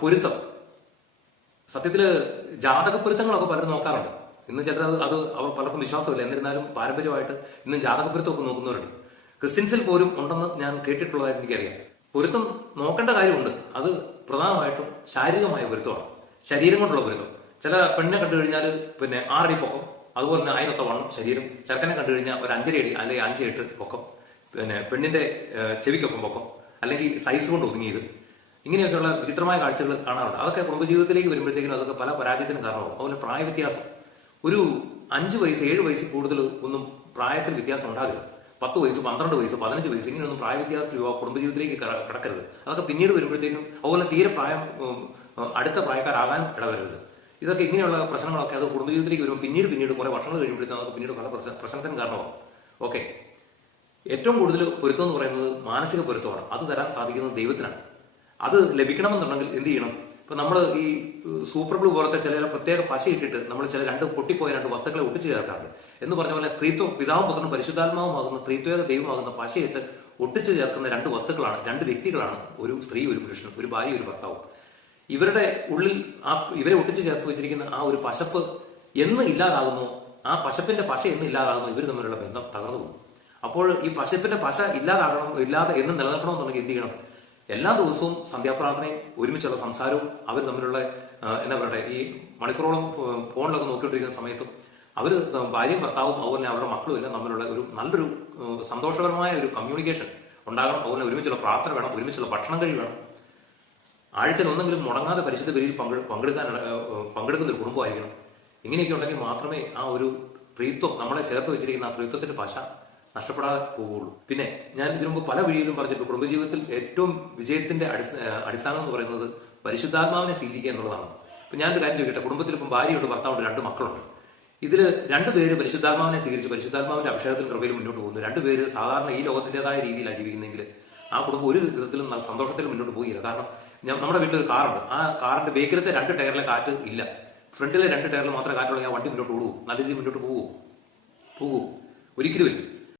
പൊരുത്തം, സത്യത്തില് ജാതക പൊരുത്തങ്ങളൊക്കെ പലരും നോക്കാറുണ്ട്. ഇന്ന് ചിലർ അത് അവർ പലർക്കും വിശ്വാസമില്ല. എന്നിരുന്നാലും പാരമ്പര്യമായിട്ട് ഇന്നും ജാതക പൊരുത്തമൊക്കെ നോക്കുന്നവരുണ്ട്. ക്രിസ്ത്യൻസിൽ പോലും ഉണ്ടെന്ന് ഞാൻ കേട്ടിട്ടുള്ളതായിട്ട് എനിക്കറിയാം. പൊരുത്തം നോക്കേണ്ട കാര്യമുണ്ട്. അത് പ്രധാനമായിട്ടും ശാരീരികമായ പൊരുത്തമാണ്, ശരീരം കൊണ്ടുള്ള പൊരുത്തം. ചില പെണ്ണിനെ കണ്ടു കഴിഞ്ഞാൽ 6 അടി പൊക്കം, അതുപോലെ തന്നെ 1000 വണ്ണം ശരീരം. ചെറുക്കനെ കണ്ടു കഴിഞ്ഞാൽ ഒരു 5 അടി അല്ലെങ്കിൽ 5-8 പൊക്കം, പെണ്ണിന്റെ ചെവിക്കൊപ്പം പൊക്കം, അല്ലെങ്കിൽ സൈസ് കൊണ്ട് ഒതുങ്ങിയത്. ഇങ്ങനെയൊക്കെയുള്ള വിചിത്രമായ കാഴ്ചകൾ കാണാറുണ്ട്. അതൊക്കെ കുടുംബജീവിതത്തിലേക്ക് വരുമ്പോഴത്തേക്കും അതൊക്കെ പല പരാജയത്തിനും കാരണമാകും. അതുപോലെ പ്രായ വ്യത്യാസം, ഒരു 5 വയസ്സ് 7 വയസ്സിൽ കൂടുതൽ ഒന്നും പ്രായത്തിൽ വ്യത്യാസം ഉണ്ടാകില്ല. 10 വയസ്സ് 12 വയസ്സ് 15 വയസ്സ് ഇങ്ങനെയൊന്നും പ്രായ വ്യത്യാസം കുടുംബജീവിതത്തിലേക്ക് കടക്കരുത്. അതൊക്കെ പിന്നീട് വരുമ്പോഴത്തേക്കും, അതുപോലെ തീരെ പ്രായം അടുത്ത പ്രായക്കാരാകാൻ ഇടവരരുത്. ഇതൊക്കെ ഇങ്ങനെയുള്ള പ്രശ്നങ്ങളൊക്കെ അത് കുടുംബജീവിതത്തിലേക്ക് വരുമ്പോൾ പിന്നീട് കുറെ വർഷങ്ങൾ കഴിയുമ്പോഴത്തേക്കും അതൊക്കെ പിന്നീട് പല പ്രശ്നത്തിന് കാരണമാകും. ഓക്കെ, ഏറ്റവും കൂടുതൽ പൊരുത്തം എന്ന് പറയുന്നത് മാനസിക പൊരുത്തമാണ്. അത് തരാൻ സാധിക്കുന്നത് ദൈവത്തിനാണ്. അത് ലഭിക്കണമെന്നുണ്ടെങ്കിൽ എന്ത് ചെയ്യണം? ഇപ്പൊ നമ്മൾ ഈ സൂപ്പർ ഗ്ലൂ പോലത്തെ ചില പ്രത്യേക പശ ഇട്ടിട്ട് നമ്മൾ ചില പൊട്ടിപ്പോയ 2 വസ്തുക്കളെ ഒട്ടിച്ചു ചേർക്കാറുണ്ട്. എന്ന് പറഞ്ഞ പോലെ ത്രിത്വം, പിതാവും പുത്രനും പരിശുദ്ധാത്മാവുമാകുന്ന ത്രിത്വേക ദൈവമാകുന്ന പശയിട്ട് ഒട്ടിച്ചു ചേർക്കുന്ന 2 വസ്തുക്കളാണ്, 2 വ്യക്തികളാണ്, ഒരു സ്ത്രീ ഒരു പുരുഷനും, ഒരു ഭാര്യ ഒരു ഭർത്താവും. ഇവരുടെ ഉള്ളിൽ ഇവരെ ഒട്ടിച്ചു ചേർത്ത് വെച്ചിരിക്കുന്ന ആ ഒരു പശപ്പ് എന്ന് ഇല്ലാതാകുന്നു, ആ പശപ്പിന്റെ പശ എന്ന് ഇല്ലാതാകുന്നു, ഇവർ തമ്മിലുള്ള ബന്ധം തകർന്നു പോകും. അപ്പോൾ ഈ പശപ്പിന്റെ പശ ഇല്ലാതെ എന്ന് നിലനിൽക്കണമെന്നുണ്ടെങ്കിൽ എന്ത് ചെയ്യണം? എല്ലാ ദിവസവും സന്ധ്യാപ്രാർത്ഥനയും ഒരുമിച്ചുള്ള സംസാരവും അവർ തമ്മിലുള്ള എന്താ പറയട്ടെ, ഈ മണിക്കൂറോളം ഫോണിലൊക്കെ നോക്കിക്കൊണ്ടിരിക്കുന്ന സമയത്തും അവർ ഭാര്യയും ഭർത്താവും അതുപോലെ അവരുടെ മക്കളും എല്ലാം തമ്മിലുള്ള ഒരു നല്ലൊരു സന്തോഷകരമായ ഒരു കമ്മ്യൂണിക്കേഷൻ ഉണ്ടാകണം. അതുപോലെ ഒരുമിച്ചുള്ള പ്രാർത്ഥന വേണം, ഒരുമിച്ചുള്ള ഭക്ഷണം കഴി വേണം. ആഴ്ചയിൽ ഒന്നെങ്കിലും മുടങ്ങാതെ പരിശുദ്ധ ബലിയിൽ പങ്കെടുക്കുന്ന ഒരു കുടുംബമായിരിക്കണം. ഇങ്ങനെയൊക്കെ ഉണ്ടെങ്കിൽ മാത്രമേ ആ ഒരു ത്രിത്വം, നമ്മളെ ചേർത്ത് വെച്ചിരിക്കുന്ന ആ ത്രിത്വത്തിന്റെ പശ നഷ്ടപ്പെടാതെ പോവുകയുള്ളൂ. പിന്നെ ഞാൻ ഇതിനു മുമ്പ് പല വീഡിയോയിലും പറഞ്ഞിട്ട് കുടുംബജീവിതത്തിൽ ഏറ്റവും വിജയത്തിന്റെ അടിസ്ഥാനം എന്ന് പറയുന്നത് പരിശുദ്ധാത്മാവിനെ സ്വീകരിക്കുക എന്നുള്ളതാണ്. ഇപ്പൊ ഞാനൊരു കാര്യം ചോദിക്കട്ടെ, കുടുംബത്തിൽ ഇപ്പം ഭാര്യയുണ്ട്, ഭർത്താവുണ്ട്, 2 മക്കളുണ്ട്. ഇതിൽ 2 പേര് പരിശുദ്ധാത്മാവിനെ സ്വീകരിച്ച് പരിശുദ്ധാത്മാവിന്റെ അഭിഷേകത്തിൽ കൃപയിൽ മുന്നോട്ട് പോകുന്നു. 2 പേര് സാധാരണ ഈ ലോകത്തിന്റേതായ രീതിയിലാണ് ജീവിക്കുന്നെങ്കിൽ ആ കുടുംബം ഒരു വിധത്തിലും സന്തോഷത്തിൽ മുന്നോട്ട് പോയില്ല. കാരണം നമ്മുടെ വീട്ടിൽ ഒരു കാറുണ്ട്, ആ കാറിന്റെ ബേക്കിലത്തെ 2 ടയറിലെ കാറ്റ് ഇല്ല, ഫ്രണ്ടിലെ 2 ടയറിൽ മാത്രമേ കാറ്റുള്ള ആ വണ്ടി മുന്നോട്ട് പോകും, നല്ല രീതിയിൽ മുന്നോട്ട് പോകൂ ഒരിക്കലുമില്ല.